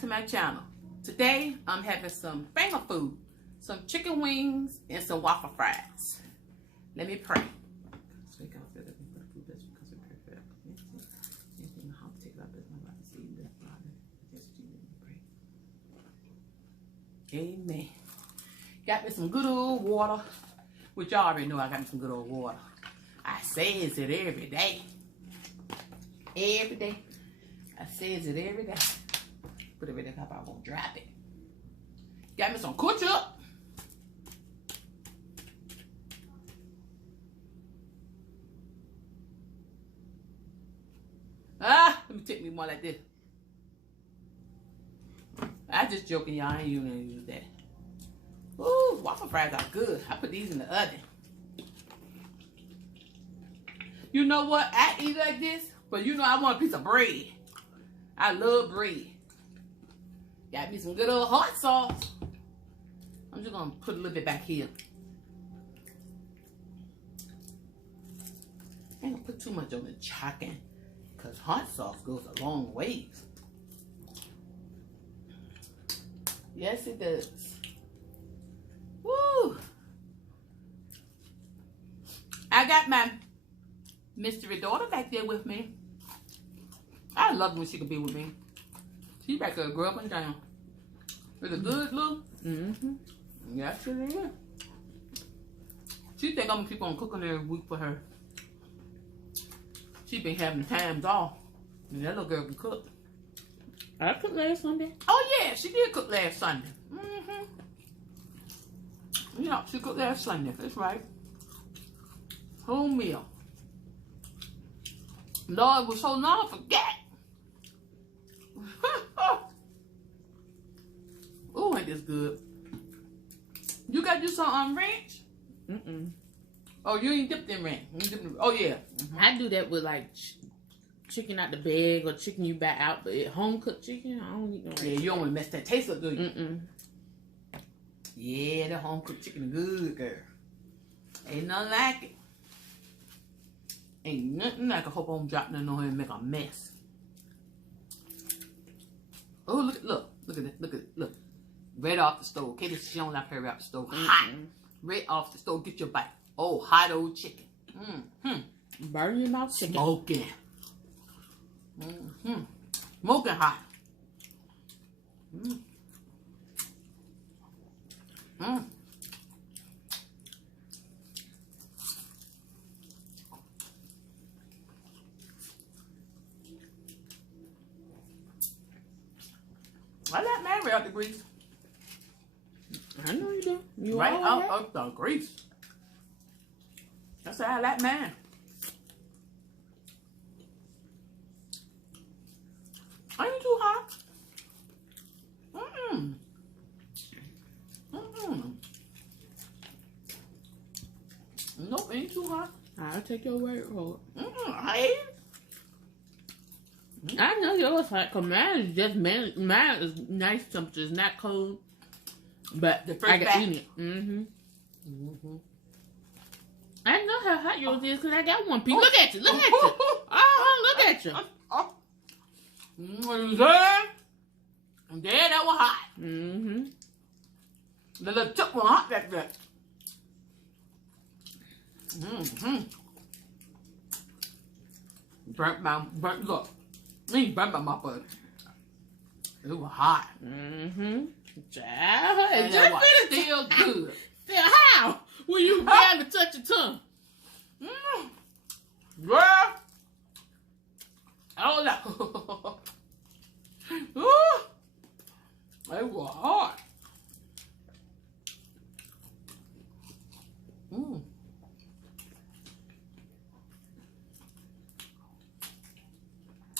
back to my channel. Today I'm having some finger food, some chicken wings and some waffle fries. Let me pray. Amen. Got me some good old water, which y'all already know I got me some good old water. I says it every day. Every day. I says it every day. Put it in the cup, I won't drop it. Got me some ketchup. Let me take me more like this. I just joking, y'all. I ain't even gonna use that. Ooh, waffle fries are good. I put these in the oven. You know what? I eat like this, but you know I want a piece of bread. I love bread. Got me some good old hot sauce. I'm just gonna put a little bit back here. I ain't gonna put too much on the chicken, because hot sauce goes a long ways. Yes, it does. Woo! I got my mystery daughter back there with me. I love when she could be with me. She back there, girl up and down. With a good look. Mm-hmm. Yes, it is. She think I'm gonna keep on cooking every week for her. She been having times off. And that little girl can cook. I cooked last Sunday. Oh yeah, she did cook last Sunday. Mm-hmm. Yeah, she cooked last Sunday. That's right. Whole meal. Lord, it was so long I forget. Oh, ain't this good? You got you some ranch? Mm-mm. Oh, you ain't dipped in ranch. Oh yeah. Mm-hmm. I do that with like chicken out the bag or chicken you buy out, but home cooked chicken, I don't eat no ranch. Yeah, you don't want to mess that taste up, do you? Mm-mm. Yeah, the home cooked chicken is good, girl. Ain't nothing like it. Ain't nothing like a hope I'm dropping it on here and make a mess. Oh, look at this, look. Right off the stove. Okay, she don't like her out the stove. Hot. Right off the stove, get your bite. Oh, hot old chicken. Burn your mouth chicken. Smoking. Smoking hot. I like mine right out the grease. I know you do. You right out of the grease. That's how I like mine. Ain't too hot. Nope, ain't too hot. I'll take your word for it. I ain't. I know yours hot, because mine is just, mine is nice temperature. It's not cold. But the first I can eat it. I know how hot yours is because I got one piece. Look at you. Look at you. Oh, look at you. Yeah, that was hot. The little tip was hot like that. Look. Burnt my mouth, but it was hot. Child, and that was still good. Still how? Will you barely touch your tongue? Girl. Oh no. It was hot.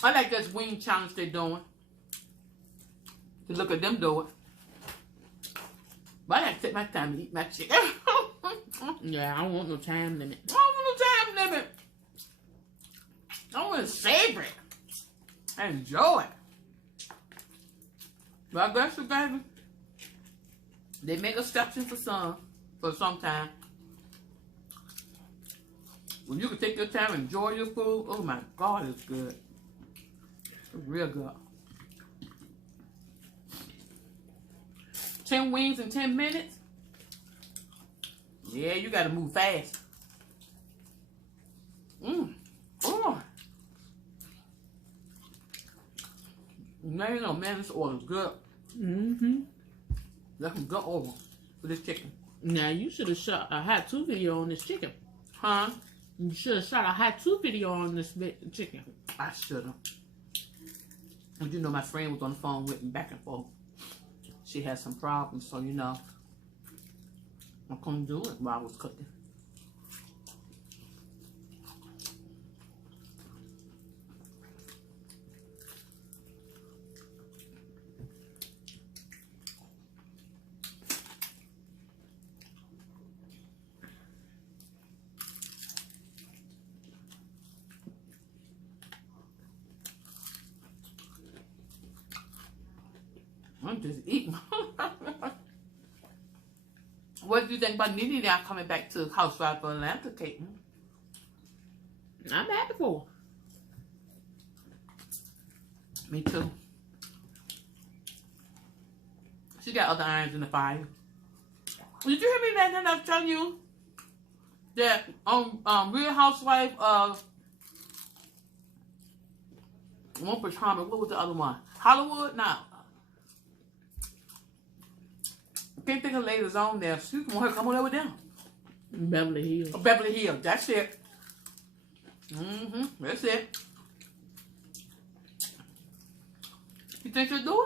I like this wing challenge they're doing. To look at them do it. But I like to take my time to eat my chicken. Yeah, I don't want no time limit. I don't want no time limit. I want to savor it. Enjoy it. But I guess you guys, they make exceptions for some time. When you can take your time and enjoy your food, oh my God, it's good. It's real good. 10 wings in 10 minutes. Yeah, you gotta move fast. Oh. Now you know, man, this oil is good. That's some good oil for this chicken. Now, you should have shot a how-to video on this chicken. Huh? You should have shot a how-to video on this chicken. I should have. But you know, my friend was on the phone with me back and forth. She had some problems, so you know, I couldn't do it while I was cooking. I'm just eating. What do you think about Nene now coming back to Housewives of Atlanta, Caitlin? I'm happy for her. Me too. She got other irons in the fire. Did you hear me last night? I was telling you that Real Housewife of one was Harmon. What was the other one? Hollywood? No. I can't think of ladies on there. She want her to come on over them. Beverly Hills. Oh, Beverly Hills. That's it. That's it. You think she'll do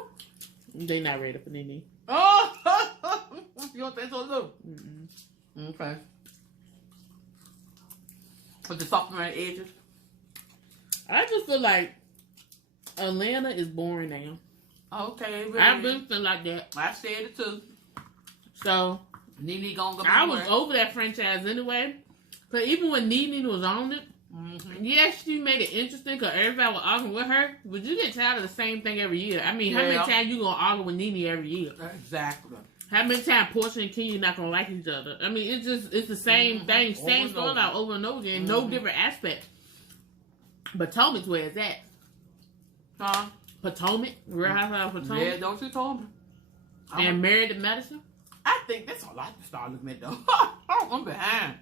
it? They not ready for Nene. Oh! You don't think so, too? Okay. With the softening around the edges? I just feel like Atlanta is boring now. Okay. Really. I've been feeling like that. I said it, too. So, Nene gonna go I was over that franchise anyway. Because even when Nene was on it, yes, she made it interesting because everybody was arguing with her. But you get tired of the same thing every year. I mean, how many times you going to argue with Nene every year? Exactly. How many times Portia and Kenya not going to like each other? I mean, it's the same thing. Same storyline over and over again. No different aspect. Potomac's where it's at. Huh? Potomac? Real Housewives of Potomac? Yeah, don't you told me. And Married to Medicine? I think that's all I can start looking at, though. I'm behind.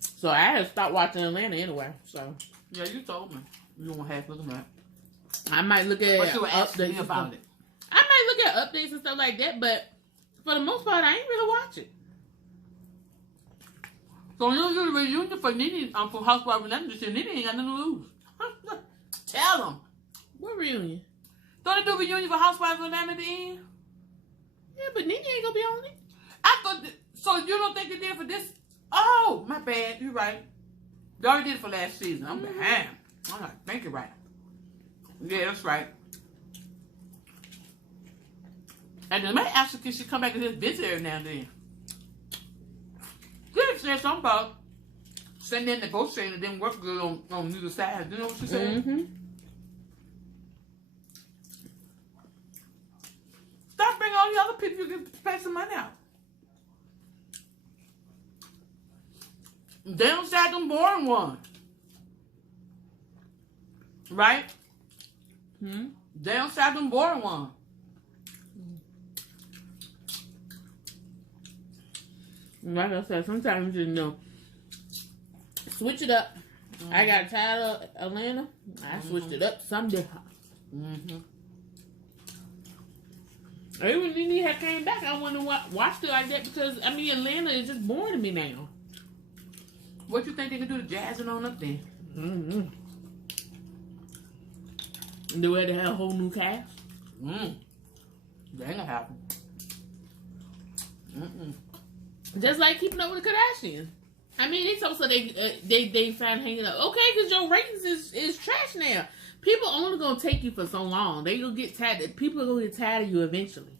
So I had to stop watching Atlanta anyway. So yeah, you told me you won't have to look at that. I might look at but you were asking me about it. I might look at updates and stuff like that, but for the most part, I ain't really watch it. So you do the reunion for Nene for Housewives of Atlanta this year. Nene ain't got nothing to lose. Tell them. What reunion? Don't they do a reunion for Housewives of Atlanta at the end? Yeah, but Nene ain't gonna be on it. I thought. So you don't think they did for this? Oh, my bad. You're right. They already did it for last season. I'm behind. I'm not thinking right. Yeah, that's right. And then my ask her, can she come back and just visit every now and then? She said something about sending in the ghost train that didn't work good on neither side. You know what she said? Stop bringing all the other people you can pay some money out. They don't say them boring ones. Right? They don't say them boring ones. Like I said, sometimes you know, switch it up. I got tired of Atlanta. I switched it up Sunday. Even Nene had came back, I wouldn't watch it like that because I mean Atlanta is just boring to me now. What you think they can do to jazzing on up there? Do they have a whole new cast? That ain't gonna happen. Just like Keeping Up with the Kardashians. I mean, it's also they find hanging up. Okay, because your ratings is trash now. People only gonna take you for so long. They gonna get tired. People are gonna get tired of you eventually.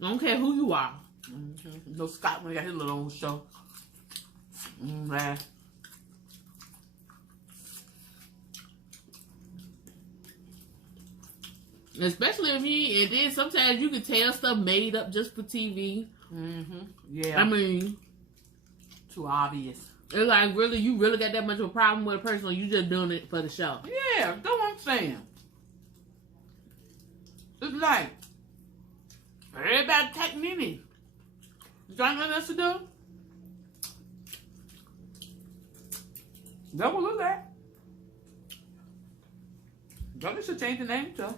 I don't care who you are. No, Scott when he got his little own show. Especially if you, and then sometimes you can tell stuff made up just for TV. Yeah. I mean, too obvious. It's like, really, you really got that much of a problem with a person, or you just doing it for the show? Yeah, that's what I'm saying. It's like, Everybody attack Nene. You ain't nothing else to do? Double look at. Double should change the name too.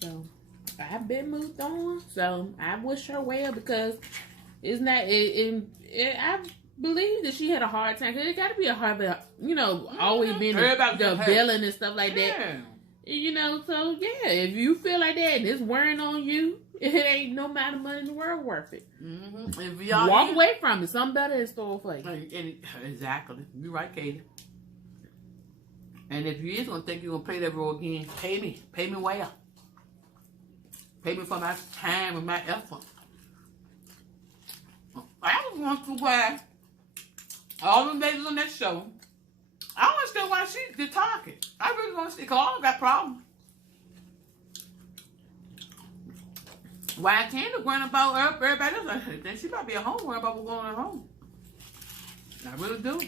So I've been moved on. So I wish her well because it's not. I believe that she had a hard time. Cause it got to be a hard, you know, always being the villain and stuff like that. You know, so yeah, if you feel like that and it's wearing on you, it ain't no amount of money in the world worth it. If walk away from it. Something better in store for you. Exactly. You're right, Katie. And if you is gonna think you're gonna play that role again, pay me. Pay me well. Pay me for my time and my effort. I just want to wear all them ladies on that show. I don't understand why she did talking. I really don't understand, because all got problems. Why I can't worry about everybody else? Then she might be at home worrying about what's going on at home. I really do.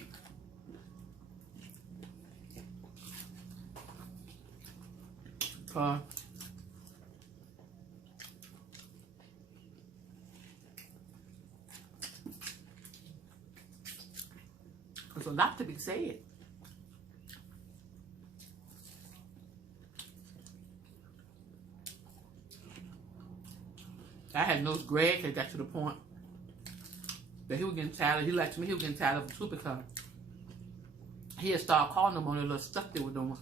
There's a lot to be said. I had noticed Greg had got to the point that he was getting tired. He liked me. He was getting tired of the super car. He had started calling them on the little stuff they were doing.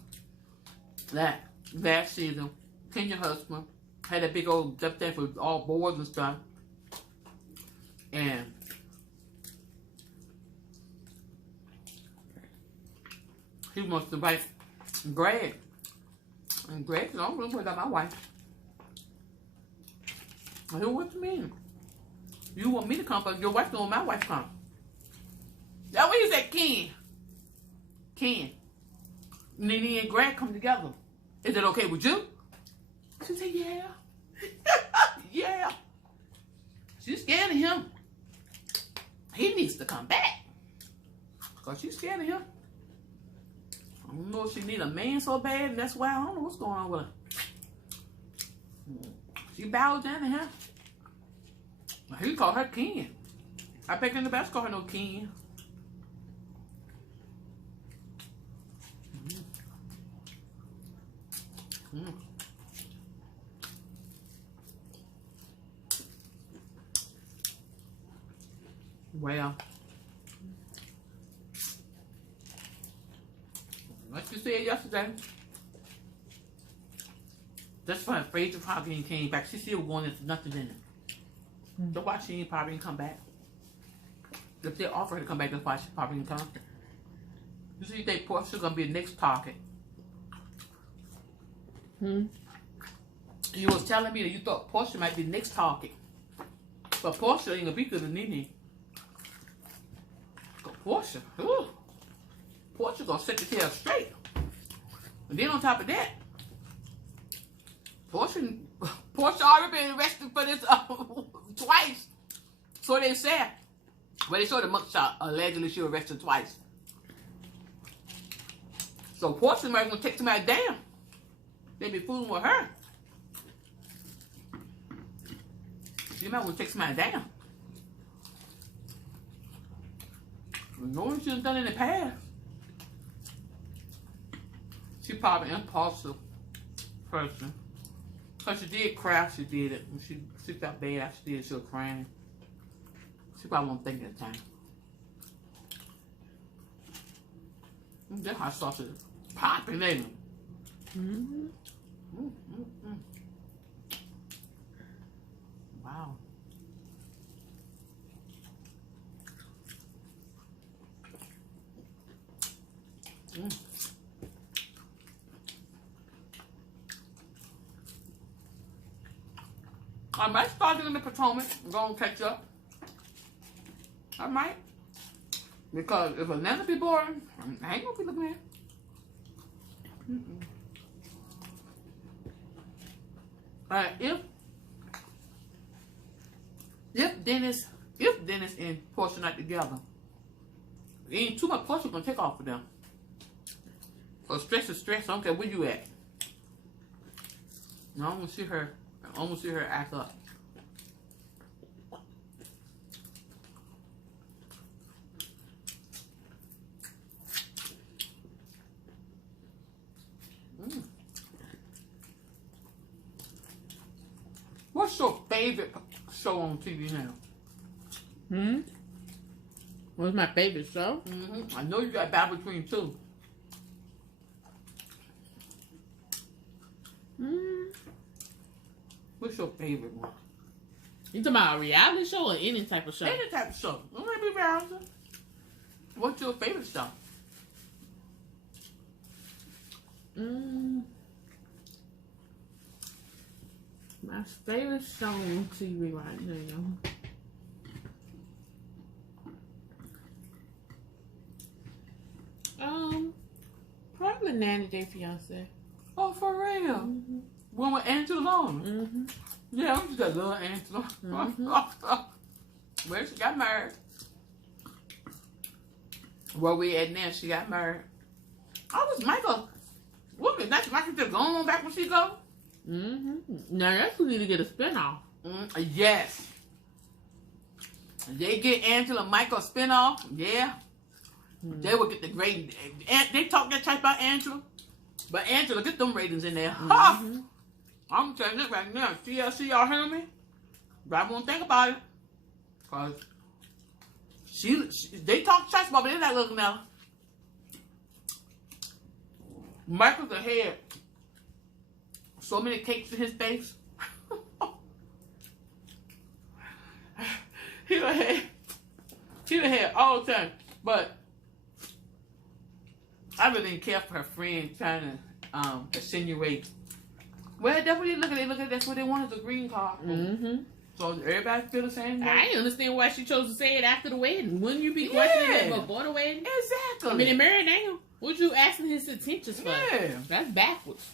That last season, Kenya's husband had that big old stuff thing for all boards and stuff, and he wants to invite Greg. And Greg said, "I don't really worry about my wife." I said, "What do you mean? You want me to come, but your wife don't want my wife to come." That's what he said, Ken. Nene and Greg come together. Is it okay with you? She said, yeah. Yeah. She's scared of him. He needs to come back. Because she's scared of him. I don't know if she need a man so bad, and that's why I don't know what's going on with her. She bowed down to him. He called her Ken. I bet in the best call her no Ken. Well, like you said yesterday, that's why Fraser probably came back. She still going into nothing in it. That's why she ain't probably come back. If they offer her to come back, that's why she probably didn't come. You see, they Portia's gonna be the next target. You was telling me that you thought Portia might be the next target. But Portia ain't gonna be good to Nene. Portia, Portia gonna set the tail straight. And then on top of that, Portia already been arrested for this twice. So they said. But they showed the mugshot. Allegedly she was arrested twice. So Portia might gonna take somebody down. They be fooling with her. She might want to take somebody down. Knowing she done done in the past. She probably an impulsive person. Because she did cry, she did it. When she felt bad after she did it, she was crying. She probably won't think at the time. That hot sauce is popping, ain't it? Wow. I might start doing the Potomac and go and catch up. I might. Because if Atlanta be boring, I ain't gonna be looking at it. If Dennis and Portia not together, ain't too much Portia gonna take off for them. So stress is stress. I don't care where you at. I don't want to see her. I don't want to see her act up. What's your favorite show on TV now? What's my favorite show? I know you got battle between two. What's your favorite one? You talking about a reality show or any type of show? Any type of show. Don't let me be reality. What's your favorite show? My favorite show on TV right now. Probably 90 Day Fiance. Oh, for real? One with Angela on. Yeah, I just love Angela. Where she got married. Where we at now, she got married. Oh, was Michael. Woman, that's Michael just going back when she go? Now that's who need to get a spinoff. Yes. They get Angela and Michael a spinoff. Yeah. They will get the great. They talk that type about Angela. But Angela, get them ratings in there. I'm telling you right now. TLC, y'all hear me? But I won't think about it. Because they talk trash about it. They're not looking at her. Michael's ahead. So many cakes in his face. He ahead all the time. But I really didn't care for her friend trying to insinuate. Well, that's what they look at. That's what they wanted, the green card. So everybody feel the same way. I didn't understand why she chose to say it after the wedding. Wouldn't you be questioning it before the wedding? Exactly. I mean, they married now. What you asking his intentions for? Yeah. That's backwards.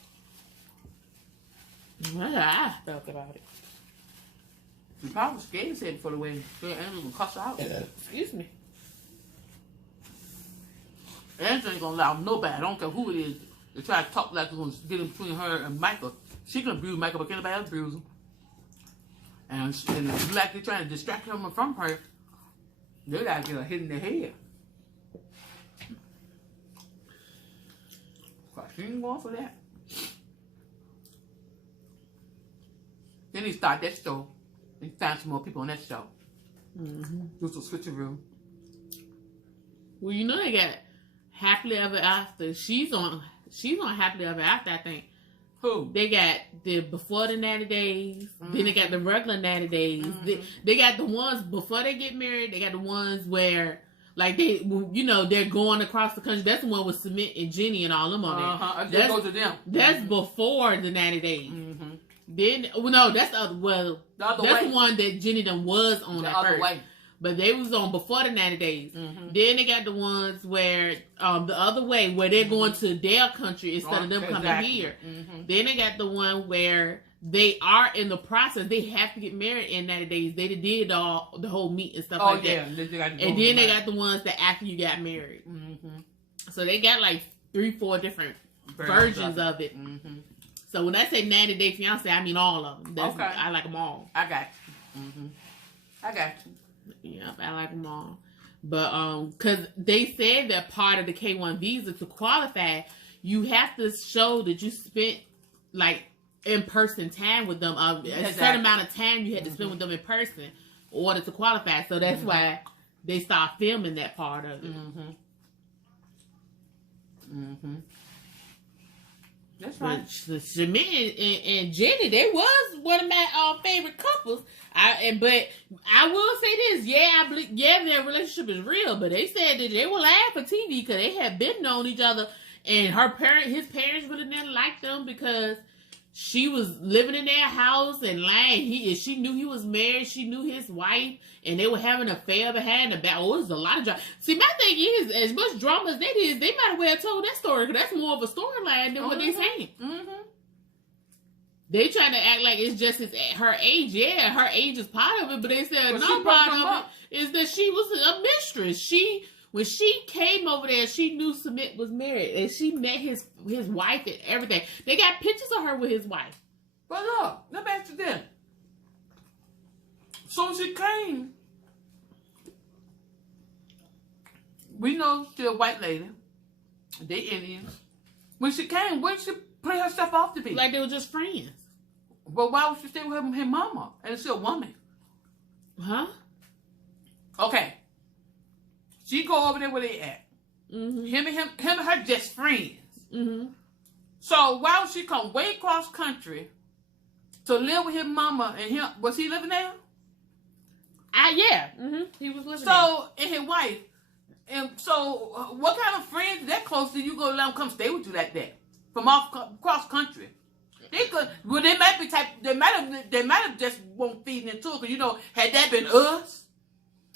Well, I felt about it. She probably was scared said before the wedding. So Angela gonna cuss her out. Excuse me. Angela ain't gonna allow nobody, I don't care who it is, to try to talk like they're gonna get in between her and Michael. She can abuse Michael, but can't nobody else abuse him. And it's like they're trying to distract him from her. They gotta get her hit in the head. Cause she ain't going for that. Then he started that show and found some more people on that show. Just a switcheroo. Well, you know they got Happily Ever After. She's on Happily Ever After, I think. Who? They got the before the 90 days. Then they got the regular 90 days. They got the ones before they get married. They got the ones where, like, they're going across the country. That's the one with Cement and Jenny and all them on there. That goes to them. That's before the 90 days. Then, that's the other. That's the one that Jenny done was on at first. Way. But they was on before the 90 days. Then they got the ones where, the other way, where they're going to their country instead of them coming here. Then they got the one where they are in the process. They have to get married in 90 days. They did the whole meet and stuff like that. And then they got the ones that after you got married. So they got like 3-4 different versions of it. So when I say 90 Day Fiance, I mean all of them. That's, I like them all. I got you. I got you. Yeah, I like them all. But, because they said that part of the K1 visa to qualify, you have to show that you spent, like, in-person time with them. A certain amount of time you had to spend with them in person in order to qualify. So that's why they start filming that part of it. That's right. Shamit and Jenny, they was one of my favorite couples. But I will say this, their relationship is real. But they said that they were lying for TV because they had been knowing each other, and his parents really didn't like them because she was living in their house and lying. She knew he was married. She knew his wife, and they were having an affair behind the back. Oh, it was a lot of drama. See, my thing is, as much drama as that is, they might have well told that story because that's more of a storyline than what they saying. They trying to act like it's just her age. Yeah, her age is part of it, but they said another part of it is that she was a mistress. She When she came over there, she knew Submit was married, and she met his wife and everything. They got pictures of her with his wife. But look, let me ask you this. So she came. We know she's a white lady. They Indians. When she came, what did she play herself off to be? Like they were just friends. But why would she stay with her mama? And she's a woman. Huh? Okay. She go over there where they at. Mm-hmm. Him and her just friends. Mm-hmm. So why would she come way across country to live with his mama and him? Was he living there? Yeah. Mm-hmm. He was living there. And his wife. And so what kind of friends that close do you go let them come stay with you like that? From across country. They could. Well, they might be They might have just won't feed into it. Because you know, had that been us,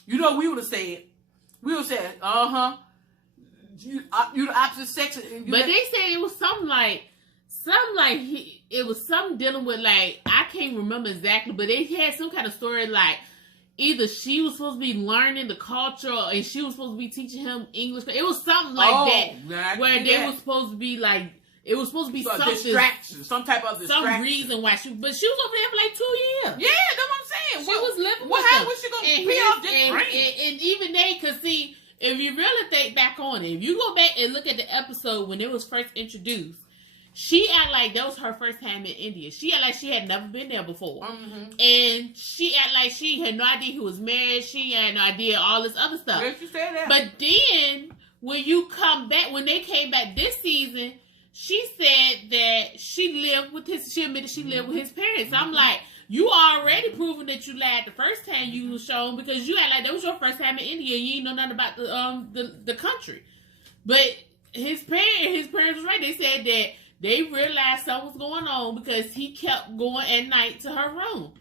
you know, we would have said, you the opposite sex. But they said it was something like it was something dealing with like I can't remember exactly, but they had some kind of story like either she was supposed to be learning the culture and she was supposed to be teaching him English. It was something like that where they were supposed to be like. It was supposed to be something distraction, some type of distraction. Some reason why but she was over there for like 2 years. Yeah, that's what I'm saying. She was living with them. How was she gonna pay off this brain? And even they could see if you really think back on it. If you go back and look at the episode when it was first introduced, she acted like that was her first time in India. She acted like she had never been there before, and she acted like she had no idea he was married. She had no idea all this other stuff. Where did you say that? But then when you come back, when they came back this season. She said that she admitted she lived with his parents. So I'm like, you already proven that you lied the first time you was shown because you act like that was your first time in India. You ain't know nothing about the country. But his parents was right. They said that they realized something was going on because he kept going at night to her room.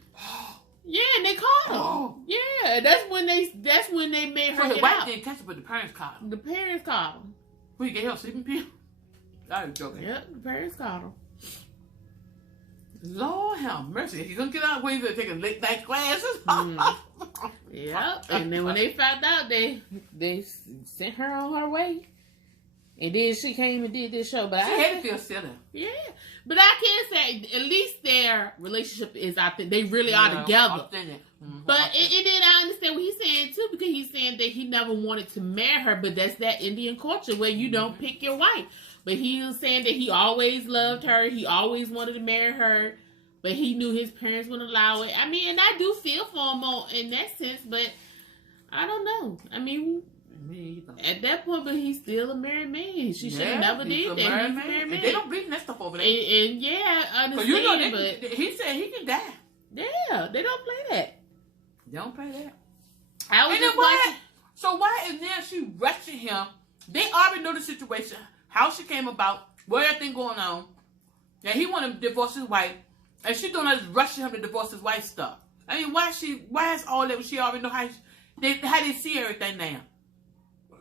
Yeah, and they caught him. Oh. Yeah, that's when they made her so get the wife out. didn't catch him, but the parents caught him. The parents caught him. We gave her a sleeping pill. I was joking. Yep, the parents caught him. Lord have mercy. He's gonna get out where he's gonna take a late night classes. Yep. And then when they found out, they sent her on her way. And then she came and did this show. But she had to feel silly. Yeah. But I can say at least their relationship is out there. They really are together. But and then I understand what he's saying too, because he's saying that he never wanted to marry her, but that's that Indian culture where you don't pick your wife. But he was saying that he always loved her. He always wanted to marry her. But he knew his parents wouldn't allow it. I mean, and I do feel for him in that sense. But I don't know. I mean, at that point, but he's still a married man. She should have never did that. He's a married man. They don't believe in that stuff over there. And yeah, I understand. You know, but he said he can die. Yeah, they don't play that. They don't play that. I was just watching. So why is now she rushing him? They already know the situation. How she came about, what everything going on, and he wanted to divorce his wife, and she doing all this rushing him to divorce his wife stuff. I mean, why is all that when she already know how they see everything now?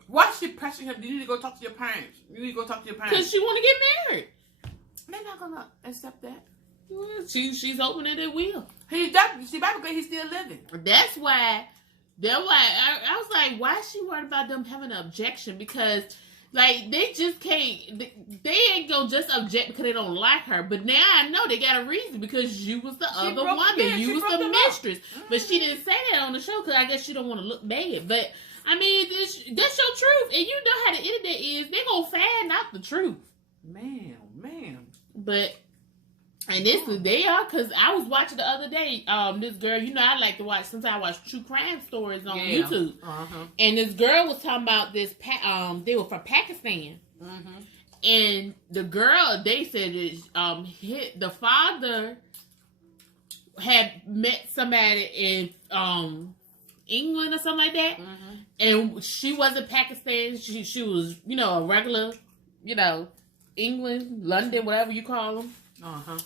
Why is she pressuring him? You need to go talk to your parents. You need to go talk to your parents. Because she want to get married. They're not gonna accept that. Well, she's hoping that they will. He's still living. That's why I was like, why is she worried about them having an objection? Because like they just can't. They ain't gonna just object because they don't like her. But now I know they got a reason because you was the other woman. You was the mistress. But she didn't say that on the show because I guess she don't want to look bad. But I mean, that's your truth, and you know how the internet is. They gonna find out the truth. Man. But. And they are, because I was watching the other day, this girl, you know, I like to watch, sometimes I watch true crime stories on YouTube. And this girl was talking about this, they were from Pakistan. And the girl, they said that the father had met somebody in England or something like that. And she wasn't Pakistan. She was, you know, a regular, you know, England, London, whatever you call them.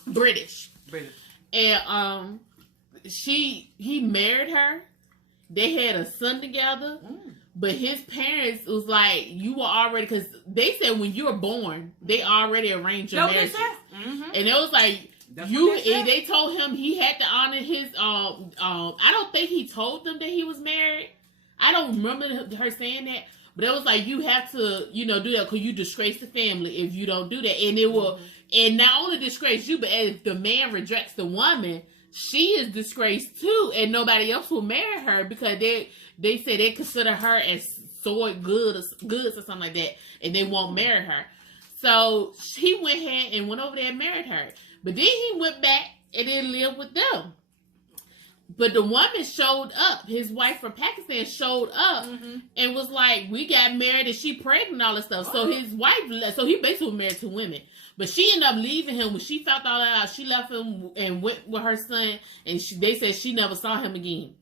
British. And he married her. They had a son together. But his parents was like, you were already, because they said when you were born, they already arranged your marriage. And it was like, they told him he had to honor his, I don't think he told them that he was married. I don't remember her saying that. But it was like, you have to, do that because you disgrace the family if you don't do that. And it will, and not only disgrace you, but if the man rejects the woman, she is disgraced too, and nobody else will marry her because they say they consider her as soiled goods or something like that, and they won't marry her. So he went ahead and went over there and married her. But then he went back and then lived with them. But the woman showed up. His wife from Pakistan showed up and was like, we got married and she pregnant and all this stuff. So his wife, so he basically married 2 women. But she ended up leaving him. When she found all that out, she left him and went with her son. And they said she never saw him again.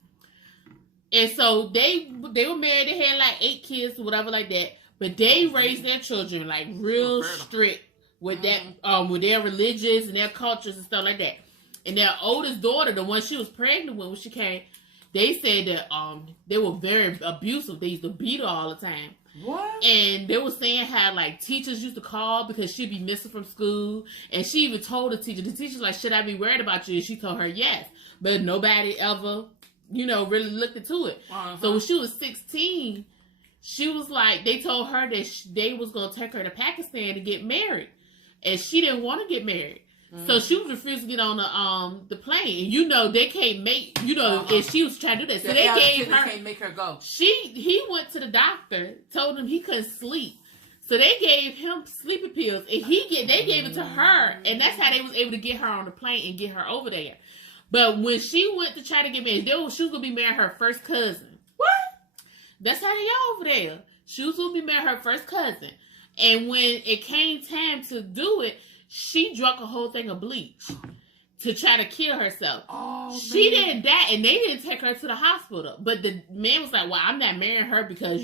And so they were married. They had like 8 kids or whatever like that. But they raised their children like real strict with that, with their religions and their cultures and stuff like that. And their oldest daughter, the one she was pregnant with when she came, they said that they were very abusive. They used to beat her all the time. What? And they were saying how like teachers used to call because she'd be missing from school. And she even told the teacher's like, should I be worried about you? And she told her yes. But nobody ever, really looked into it. So when she was 16, she was like, they told her that they was going to take her to Pakistan to get married. And she didn't want to get married. So she was refused to get on the plane. And they can't make, and she was trying to do that. So they can't make her go. He went to the doctor, told him he couldn't sleep. So they gave him sleeping pills, and they gave it to her, and that's how they was able to get her on the plane and get her over there. But when she went to try to get married, she was going to be marrying her first cousin. What? That's how they are over there. She was going to be marrying her first cousin. And when it came time to do it, she drank a whole thing of bleach to try to kill herself. Oh, she didn't die, and they didn't take her to the hospital. But the man was like, well, I'm not marrying her because,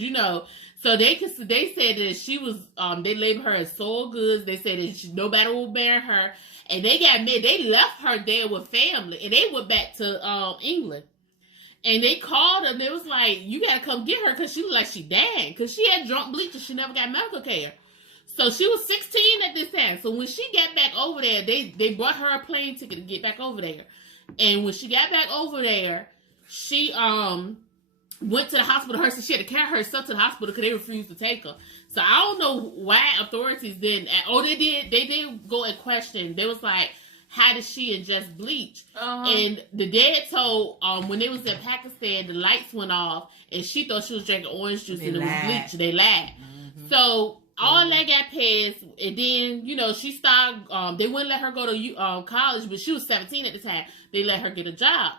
So they said that she was, they labeled her as soiled goods. They said that nobody will marry her. And they got married. They left her there with family, and they went back to England. And they called her, and they was like, you got to come get her because she looked like she died. Because she had drunk bleach and she never got medical care. So she was 16 at this time. So when she got back over there, they brought her a plane ticket to get back over there. And when she got back over there, she went to the hospital. She had to carry herself to the hospital because they refused to take her. So I don't know why authorities didn't. Oh, they did. They did go and question. They was like, how did she ingest bleach? And the dad told when they was in Pakistan, the lights went off, and she thought she was drinking orange juice and it was bleach. They lied. So all that got passed, and then, she started, they wouldn't let her go to college, but she was 17 at the time. They let her get a job.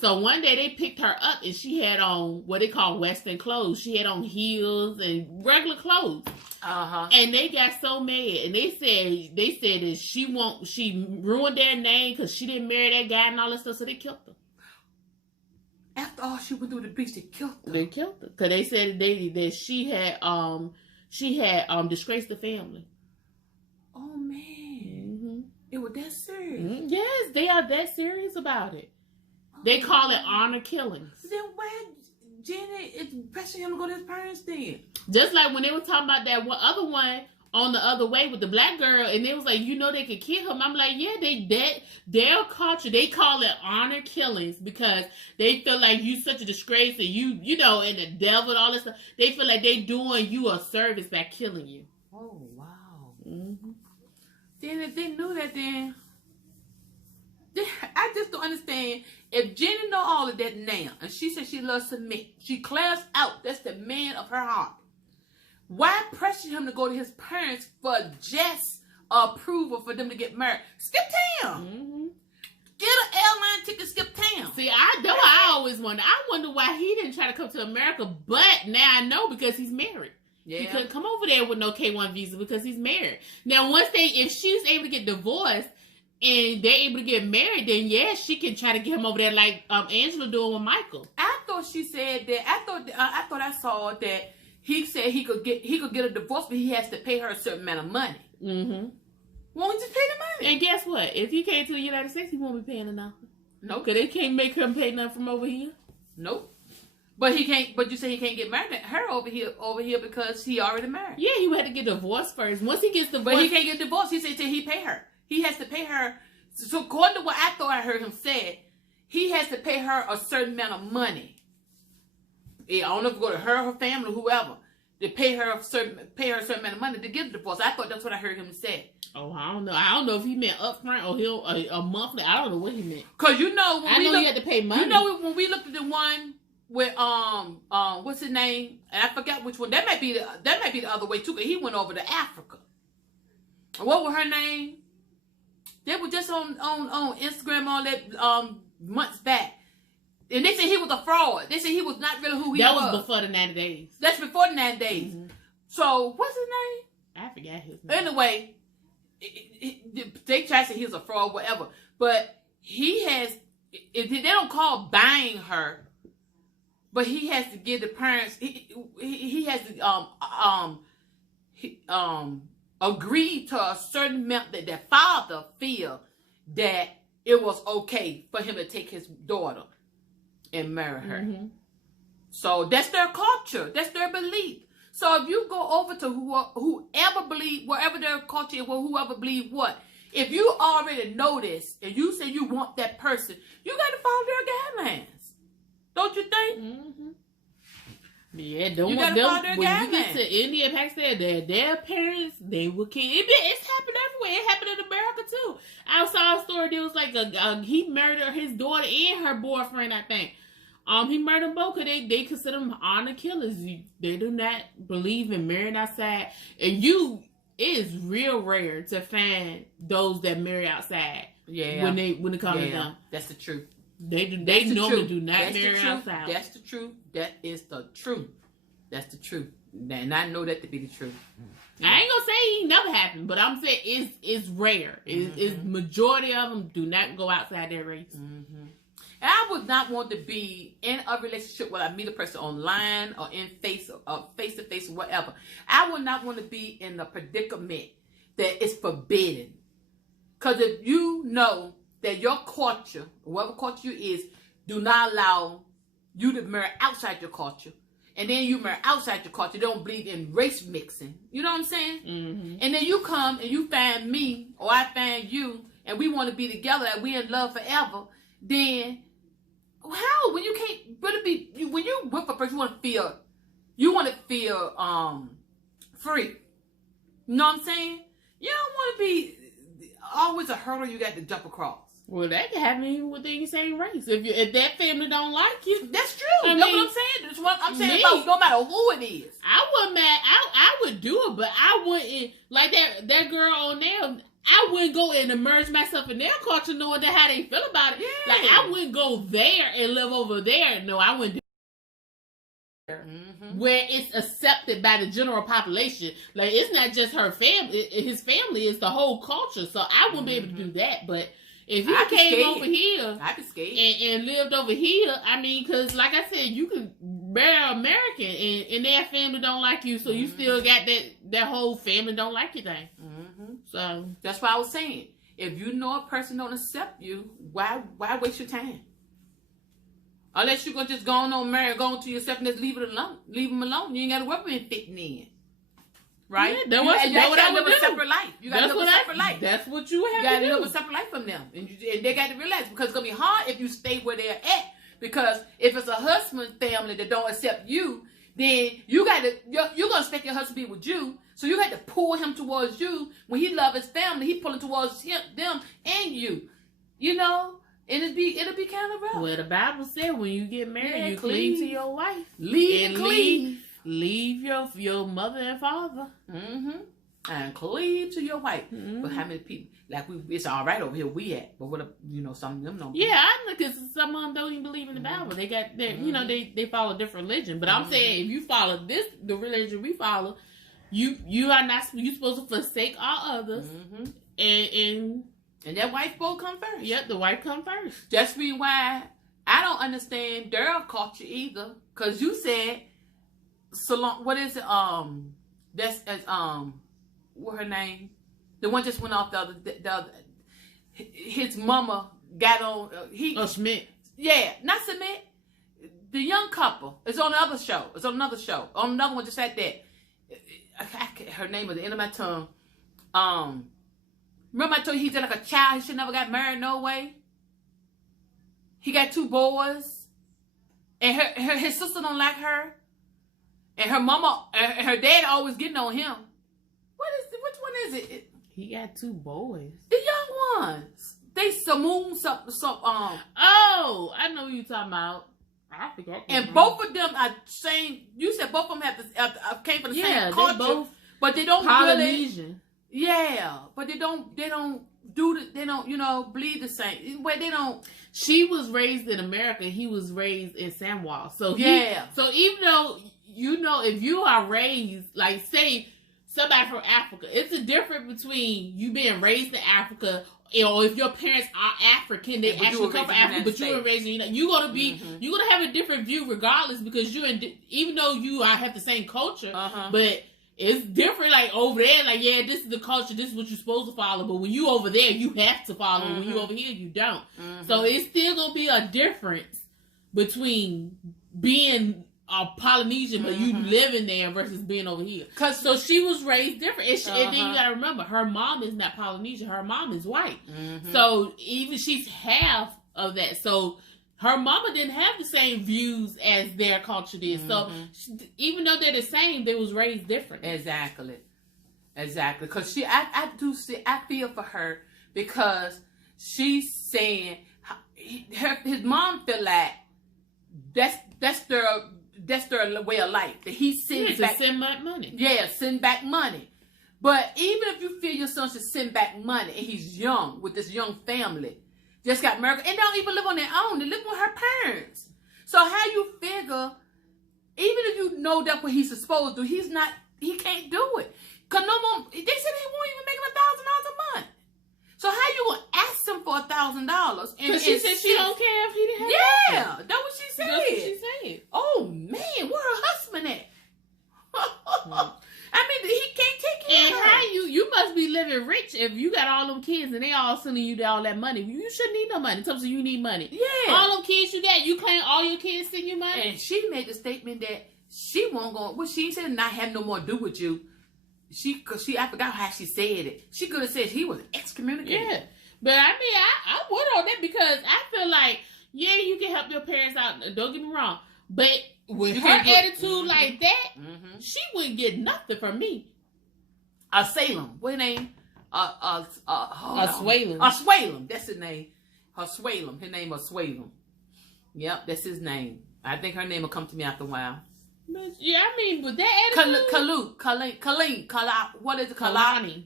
So one day they picked her up, and she had on what they call Western clothes. She had on heels and regular clothes. And they got so mad, and they said that she ruined their name because she didn't marry that guy and all that stuff, so they killed her. After all she went through the beach, they killed her. They killed her because they said that she had disgraced the family. Oh man, it was that serious. Yes, they are that serious about it. They call it honor killings. Then why Jenny is pressuring him to go to his parents then? Just like when they were talking about that other one on the other way with the black girl, and they was like, they could kill him. I'm like, yeah, their culture, they call it honor killings because they feel like you such a disgrace and and the devil and all this stuff. They feel like they doing you a service by killing you. Oh wow. Then if they knew that, then I just don't understand. If Jenny know all of that now, and she said she loves submit, she declares out that's the man of her heart. Why pressure him to go to his parents for just approval for them to get married? Skip town. Get an airline ticket, skip town. See, I always wonder. I wonder why he didn't try to come to America, but now I know because he's married. Yeah. He couldn't come over there with no K-1 visa because he's married. Now, if she's able to get divorced and they're able to get married, then yeah, she can try to get him over there like Angela doing with Michael. I thought she said that. I thought I saw that he said he could get a divorce, but he has to pay her a certain amount of money. Won't he just pay the money? And guess what? If he came to the United States, he won't be paying enough. Nope. Because they can't make him pay nothing from over here. Nope. But he can't. But you say he can't get married to her over here because he already married. Yeah, he would have to get divorced first. Once he gets divorced, but he can't get divorced. He said till he pay her. He has to pay her. So according to what I thought I heard him say, he has to pay her a certain amount of money. I don't know if it go to her family, whoever. they pay her a certain amount of money to get the divorce. I thought that's what I heard him say. Oh, I don't know. I don't know if he meant upfront or he'll a monthly. I don't know what he meant. Cause you know, when you had to pay money. You know, when we looked at the one with what's his name? And I forgot which one. That might be the other way too. Cause he went over to Africa. What was her name? They were just on Instagram all that months back. And they said he was a fraud. They said he was not really who he was. That was before the 90 days. That's before the 90 days. Mm-hmm. So, what's his name? I forgot his name. Anyway, they try to say he was a fraud, whatever. But he has, they don't call buying her, but he has to give the parents, he has to agree to a certain amount that their father feel that it was okay for him to take his daughter and marry her. Mm-hmm. So that's their culture. That's their belief. So if you go over to whoever believe, wherever their culture is, well, whoever believe what, if you already know this and you say you want that person, you got to follow their guidelines. Don't you think? Mm-hmm. Yeah, don't want them. When you get to India and Pakistan, their parents, they will kill. It's happened everywhere. It happened in America too. I saw a story. There was like he murdered his daughter and her boyfriend, I think. He murdered both because they consider them honor killers. They do not believe in marrying outside. And it is real rare to find those that marry outside. Yeah. When it comes to them. That's the truth. They normally do not marry outside. That's the truth. That is the truth. That's the truth. And I know that to be the truth. I ain't gonna say it never happened, but I'm saying it's rare. It's majority of them do not go outside their race. Mm-hmm. And I would not want to be in a relationship where I meet a person online or in face to face or whatever. I would not want to be in a predicament that is forbidden. Because if you know that your culture, whatever culture you is, do not allow you to marry outside your culture, and then you marry outside your culture, they don't believe in race mixing. You know what I'm saying? Mm-hmm. And then you come and you find me, or I find you, and we want to be together, and we in love forever, then how? When you can't really be, when you with a person, you want to feel free. You know what I'm saying? You don't want to be always a hurdle you got to jump across. Well, that can happen even within the same race. If that family don't like you, that's true. That's what I'm saying. That's what I'm saying. About no matter who it is, I wouldn't mad. I would do it, but I wouldn't like that girl on there. I wouldn't go and immerse myself in their culture, knowing that how they feel about it. Yeah. Like I wouldn't go there and live over there. No, I wouldn't do it. Mm-hmm. Where it's accepted by the general population. Like it's not just her family, his family, it's the whole culture. So I wouldn't be able to do that. But if he came over here I'd be scared. And lived over here, I mean, because like I said, you could marry American and their family don't like you, so you still got that whole family don't like you thing. Mm-hmm. So that's why I was saying, if you know a person don't accept you, why waste your time? Unless you're gonna just go on marry, go on to yourself and just leave it alone. Leave them alone. You ain't gotta worry about fitting in. Right? Yeah, you gotta live a separate life. You gotta live a separate life. That's what you have to do. You gotta live a separate life from them. And they got to realize, because it's gonna be hard if you stay where they're at. Because if it's a husband family that don't accept you, then you're gonna expect your husband to be with you. So you got to pull him towards you. When he loves his family, he pulling towards them and you. You know? And it'll be kind of rough. Well, the Bible said when you get married, you cleave to your wife. Leave your mother and father. Mm-hmm. And cleave to your wife. Mm-hmm. But how many people, it's all right over here we at, but what, some of them don't. Yeah, I know, because some of them don't even believe in the Bible. They got they follow a different religion. But I'm saying, if you follow the religion we follow, you supposed to forsake all others. Mm-hmm. And that wife both come first. Yep, the wife come first. That's the reason why I don't understand their culture either. Because you said, what is it? What her name? The one just went off the other. His mama got on. Schmidt. Yeah, not Schmidt. The young couple. It's on the other show. It's on another show. On another one, just like that. Her name was the end of my tongue. Remember I told you he's like a child. He should never got married no way. He got 2 boys. And his sister don't like her. And her mama and her dad always getting on him. Which one is it? He got 2 boys. The young ones. They Samoon Oh, I know what you're talking about. I forgot. And both of them are same. You said both of them came from the same culture, both but they don't Polynesian. Really, yeah, but they don't bleed the same. Well, they don't. She was raised in America. He was raised in Samoa. So so even though if you are raised like say somebody from Africa, it's a difference between you being raised in Africa. Or if your parents are African, they actually come from Africa, but you were raised in you're gonna be you're gonna have a different view regardless because even though you have the same culture, but it's different. Like over there, like this is the culture, this is what you're supposed to follow. But when you over there, you have to follow. When you over here, you don't. So it's still gonna be a difference between being a Polynesian, but you living there versus being over here. So she was raised different. And then you gotta remember, her mom is not Polynesian. Her mom is white. So even she's half of that. So her mama didn't have the same views as their culture did. So even though they're the same, they was raised different. Exactly. Because I feel for her because she's saying his mom feel like that's their way of life. That he sends back send back money. Yeah, send back money. But even if you feel your son should send back money and he's young with this young family, just got married and don't even live on their own, they live with her parents. So how you figure, even if you know that's what he's supposed to do, he can't do it. Cause no more, they said he won't even make him $1,000 a month. So how you gonna ask him for $1,000? Because she said she don't care if he didn't have that's what she said. That's what she said. Oh man, where her husband at? I mean, he can't take care of her. And how you must be living rich if you got all them kids and they all sending you all that money. You shouldn't need no money. In terms of you need money. Yeah. All them kids you got, you claim all your kids send you money. And she made the statement that she won't go. Well, she said not have no more to do with you. I forgot how she said it. She could have said he was excommunicated. Yeah. But I mean, I would on that because I feel like, you can help your parents out. Don't get me wrong. But with her attitude like that, she wouldn't get nothing from me. Salem. What his name? Swalem. Swalem. That's his name. Swalem. His name was Swalem. Yep, that's his name. I think her name will come to me after a while. Yeah, I mean, with that attitude... What is it? Kalani.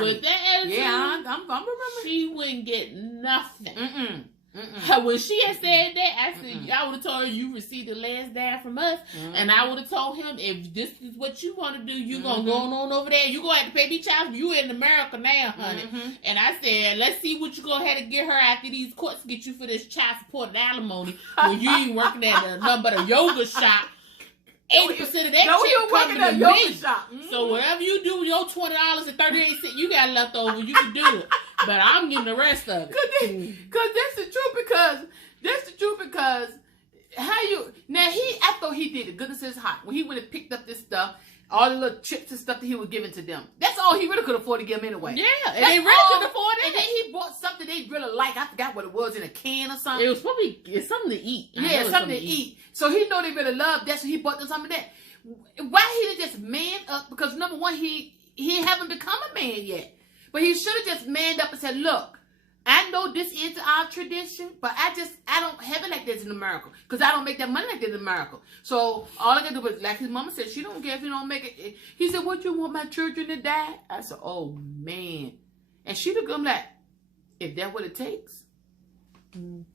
With that attitude... Yeah, I'm remembering. She wouldn't get nothing. When she had said that, I said, I would have told her you received the last dime from us, and I would have told him, if this is what you want to do, you gonna go on over there. You gonna have to pay me child. You in America now, honey. And I said, let's see what you gonna have to get her after these courts get you for this child support and alimony when you ain't working at nothing but a yoga shop. 80% of that shit coming to me. So whatever you do with your $20.38, you got left over, you can do it. But I'm getting the rest of it. Cause that's the truth. Because how you now I thought he did the goodness of his heart when he went and picked up this stuff, all the little chips and stuff that he was giving to them. That's all he really could afford to give them anyway. Yeah, and they really could afford it. And then he bought something they really like. I forgot what it was, in a can or something. It was probably something to eat. Yeah, something to eat. So he know they really love that, so he bought them some of that. Why he didn't just man up? Because number one, he haven't become a man yet. But he should have just manned up and said, look, I know this is our tradition, but I don't have it like this in America. Because I don't make that money like this in America. So all I can do is, like his mama said, she don't care if you don't make it. He said, what, you want my children to die? I said, oh, man. And she looked at him like, if that's what it takes,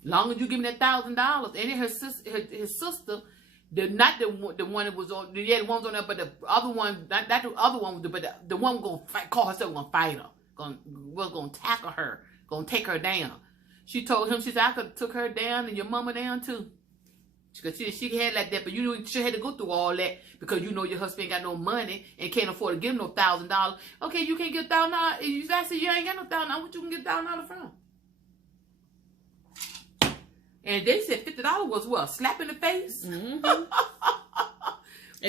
long as you give me that $1,000. And then his sister, not the one that was on, the ones on there, but the other one, not the other one, but the one going to call herself going to fight her. Was going to tackle her. Going to take her down. She told him, she said, I could have took her down and your mama down too. Because she had like that, but you knew she had to go through all that because you know your husband ain't got no money and can't afford to give him no $1,000. Okay, you can't get $1,000. I said, you ain't got no $1,000. What you can get $1,000 from? And they said $50 was what? A slap in the face? And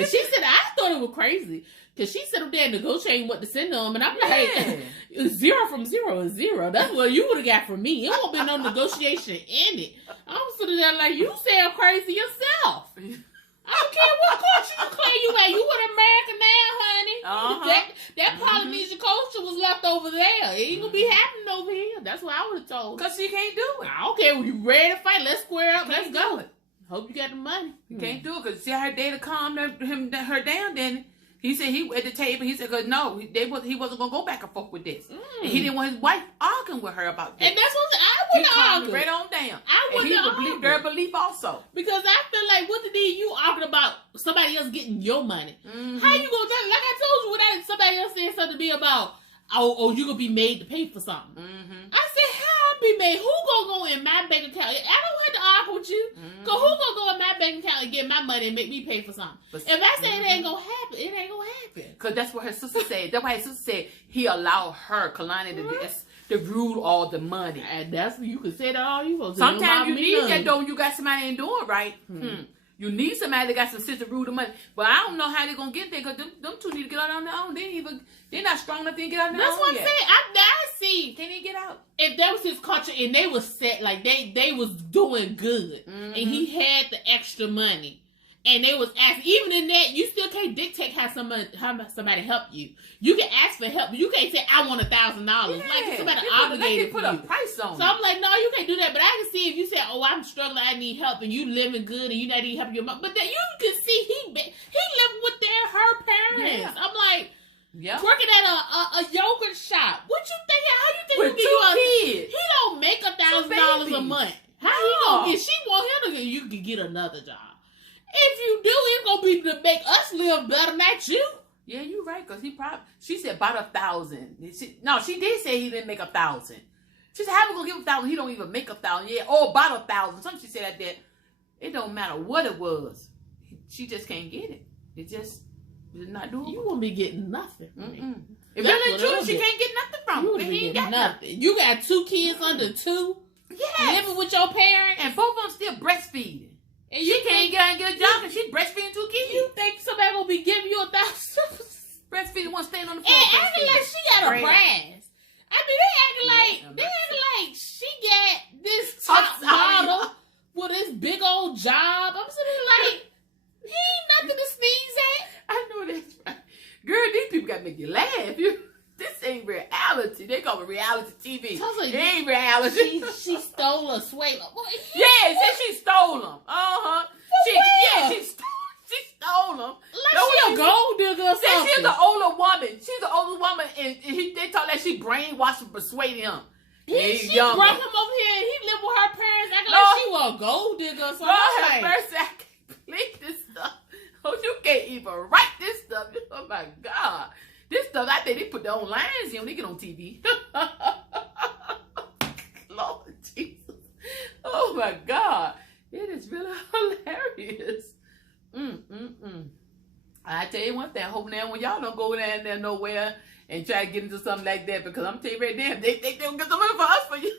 she said, I thought it was crazy. Because she sat up there negotiating what to send them. And I'm like, zero from zero is zero. That's what you would have got from me. It won't be no negotiation in it. I'm sitting there like, you sound crazy yourself. I don't care what culture you claim you at. You in America now, honey. That probably means your culture was left over there. It ain't gonna be happening over here. That's what I would have told. Because she can't do it. I don't care. When you ready to fight, let's square up. Let's go. Hope you got the money. You can't do it because see her daddy calmed her down. Then he said he at the table. He said, "Cause no, he wasn't gonna go back and forth with this. And he didn't want his wife arguing with her about this. And that's what I wouldn't argue. Right on down. I wouldn't argue. Their belief also. Because I feel like what the deal you arguing about somebody else getting your money? How you gonna tell? Like I told you, when somebody else said something to me about, oh, you gonna be made to pay for something. I said, how I be made? Who gonna go in my bank account? I don't have to argue with you. Cause who gonna go in my bank account and get my money and make me pay for something? But, if I say it ain't gonna happen, it ain't gonna happen. Cause that's what her sister said. That's why her sister said he allowed her, Kalani, to rule all the money. And that's what you can say that all you want. Sometimes you need that though. You got somebody ain't doing right. You need somebody that got some sense to rule the money. But I don't know how they're going to get there because them two need to get out on their own. They're not strong enough to get out on their own. That's what I'm saying. I see. Can't even get out. If that was his culture and they was set, like they was doing good and he had the extra money and they was asking, even in that, you still can't dictate how somebody help you. You can ask for help, but you can't say, I want $1,000. Like somebody obligated put for a you. price on So I'm like, no, you can't do that. But I can see if you say, oh, I'm struggling, I need help, and you living good, and you not even helping your mom. But then you can see he living with her parents. Yeah. I'm like, working at a yogurt shop. What you think? How you think with two kids? He don't make $1,000 a month. How he gonna get? She want him to get. You can get another job. If you do, it's gonna be to make us live better, not you. Yeah, you're right. Cause she said about 1,000. She did say he didn't make 1,000. She said, how we gonna give 1,000? He don't even make 1,000. Yeah, or about 1,000. Something she said like that. It don't matter what it was. She just can't get it. It's not doing. You won't be getting nothing. If really true, she can't get nothing from you. He ain't got nothing. You got 2 kids under 2. Yes. Living with your parents, and both of them still breastfeeding. And she can't get out and get a job because she's breastfeeding 2 kids. You think somebody gonna be giving you 1,000? Breastfeeding one staying on the floor. And acting like she got a brass. I mean, they acting like she got this top model with this big old job. I'm sitting like, he ain't nothing to sneeze at. I know that's right. Girl, these people gotta make you laugh. This ain't reality. They call it reality TV. It ain't reality. She stole a suede. Yeah, she stole them. She stole them. Like she a gold digger or something. She's an older woman. She's an older woman, and they talk like she brainwashed and persuaded him. She brought him over here, and he lived with her parents, acting like she was a gold digger or something. Lord have mercy, I can't believe this stuff. Oh, you can't even write this stuff. Oh my God. This stuff, I think they put their own lines in when they get on TV. Lord Jesus. Oh my God. It is really hilarious. I tell you one thing, I hope now when y'all don't go down there nowhere and try to get into something like that, because I'm telling you right now, they don't get some money for us for you.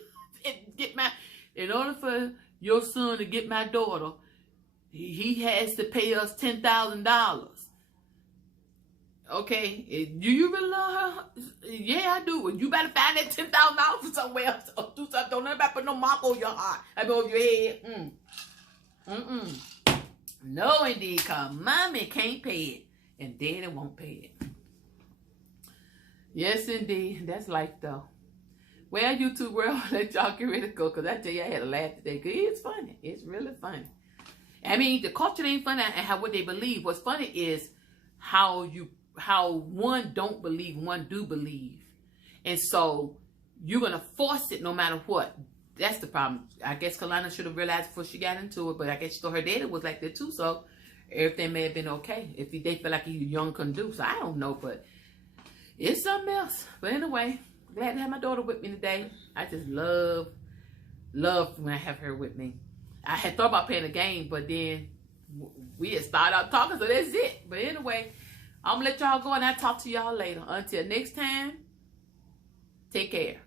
In order for your son to get my daughter, he has to pay us $10,000. Okay, do you really love her? Yeah, I do. You better find that $10,000 for somewhere else. Or do something. Don't let nobody put no mark on your heart. I mean, on your head. No, indeed, because mommy can't pay it, and daddy won't pay it. Yes, indeed. That's life, though. Well, YouTube world, let y'all get ready to go, because I tell you, I had a laugh today, because it's funny. It's really funny. I mean, the culture ain't funny and what they believe. What's funny is how one don't believe, one do believe. And so you're going to force it no matter what. That's the problem. I guess Kalana should have realized before she got into it, but I guess she thought her daddy was like that too, so everything may have been okay. If they feel like he was young, couldn't do. So I don't know, but it's something else. But anyway, glad to have my daughter with me today. I just love when I have her with me. I had thought about playing a game, but then we had started out talking, so that's it. But anyway, I'm going to let y'all go, and I'll talk to y'all later. Until next time, take care.